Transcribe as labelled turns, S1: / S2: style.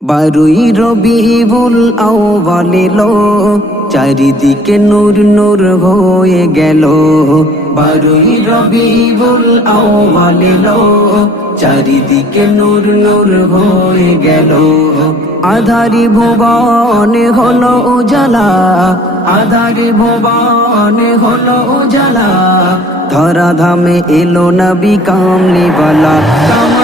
S1: বারুই রবিউল আউ্বাল এলো চারিদিকে নূর নূর হয়ে গেল। বারুই রবিউল আউ্বাল এলো চারিদিকে নূর নূর হয়ে গেল। আধারি ভুবন হলো উজালা, আধারি ভুবন হলো উজালা। ধরা ধামে এলো নবী কামলিওয়ালা কামলিওয়ালা।